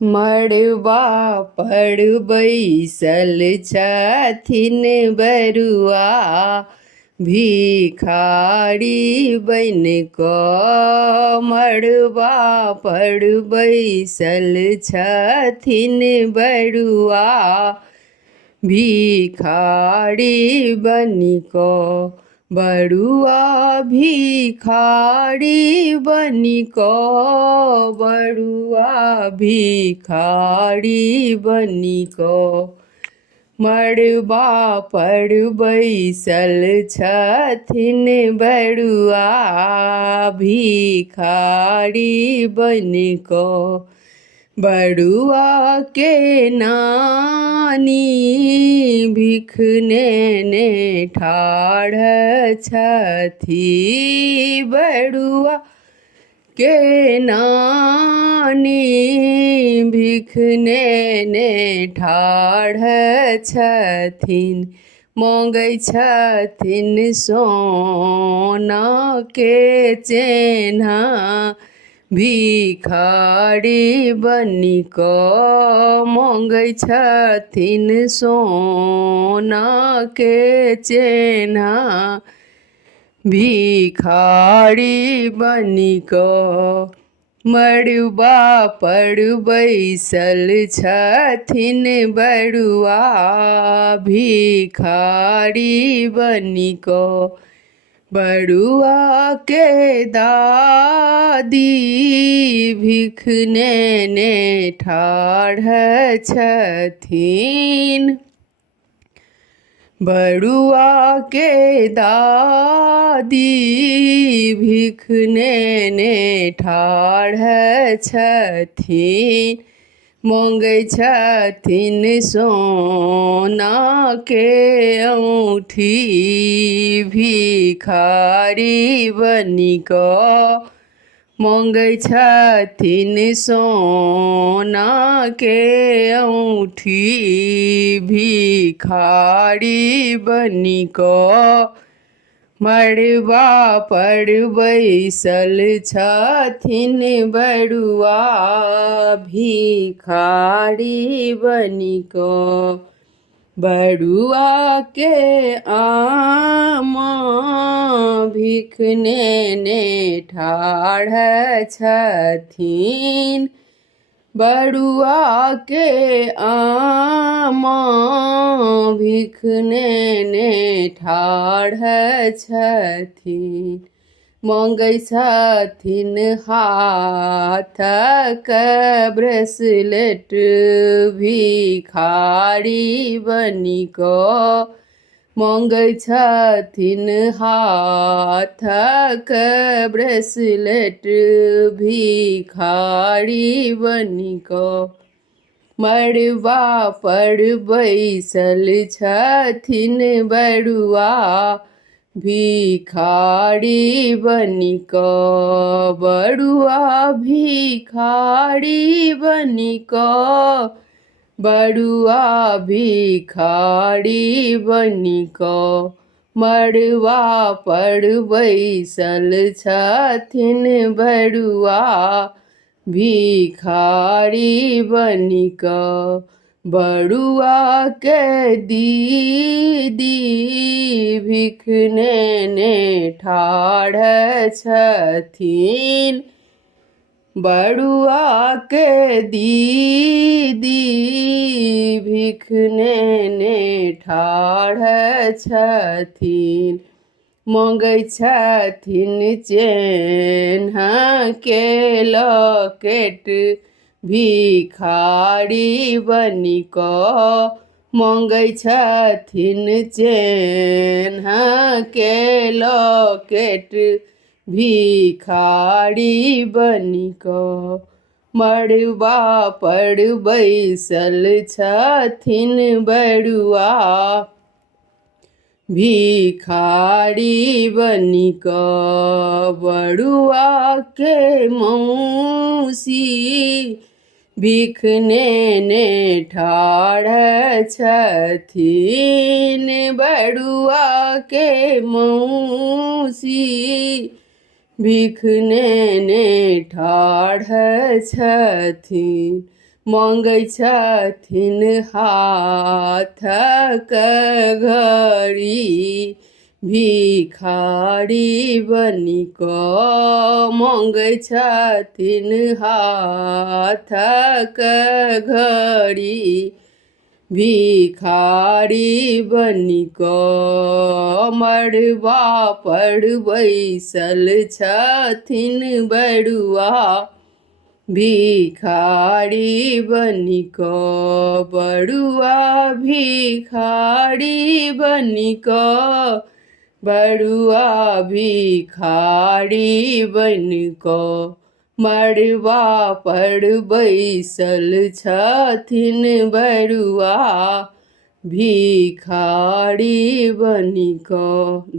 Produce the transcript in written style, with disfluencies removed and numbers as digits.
मड़वा पर बैसल छथिन बरुआ भिखारी बन कऽ। मड़वा पर बैसल छथिन बरुआ भिखारी बन कऽ। बरुआ भिखारी बन कऽ। बरुआ भिखारी बन कऽ। मड़वा पर बैसल छथिन बरुआ भिखारी बन कऽ। बरुआ के नानी भिख नेने ठाढ़ छथि। बरुआ के नानी भिख नेने ठाढ़ छथिन। मांगै छथिन सोना के चेन्हा भिखारी बन कऽ। मांगै छथिन सोना के चेन्हा भिखारी बन कऽ। मड़वा पर बैसल छथिन बरुआ भिखारी बन कऽ। बरुआ के दादी भिख नेने ठाढ़ छथिन। बरुआ के दादी भिख नेने ठाढ़ छथिन। मांगै छथिन सोना के औँठी भिखारी बन कऽ। मांगै छथिन सोना के औँठी भिखारी बन कऽ। मड़वा पर बैसल छथिन बरुआ भिखारी बन कऽ। बरुआ के आमा भिख नेने ठाढ़ छथिन। बरुआ के आमा भिख नेने ठाढ़ छथिन। मांगै छथिन हाथक ब्रेसलेट भिखारी बन कऽ। मांगै छथिन हाथक ब्रेसलेट भिखारी बन कऽ। मड़वा पर बैसल छथिन बरुआ भिखारी बन कऽ। बरुआ भिखारी बन कऽ। बरुआ भिखारी बन कऽ। मड़वा पर बैसल छथिन बरुआ भिखारी बन कऽ। बरुआ के दीदी भिख नेने ठाढ़ छथिन। बरुआ के दीदी भिख नेने ठाढ़ छथिन। मांगै छथिन चेन्हा के लॉकेट भिखारी बन कऽ। मांगै छथिन चेन्हा के लॉकेट भिखारी बन कऽ। मड़वा पर बैसल छथिन बरुआ भिखारी बन कऽ। बरुआ के मौसी भिख नेने ठाढ़ छथिन। बरुआ के मौसी भीख नेने ठाढ़ छथिन, मांगै छथिन हाथक घड़ी। भिखारी बनि कऽ मांगै छथिन हाथक घड़ी। भिखारी बनि कऽ मड़बा पर बैसल छथिन बरुआ। भिखारी बनि कऽ बरुआ, भिखारी बनि कऽ बरुआ, भिखारी बनि कऽ मड़बा पर बैसल छथिन बरुआ। भिखारी बनि कऽ।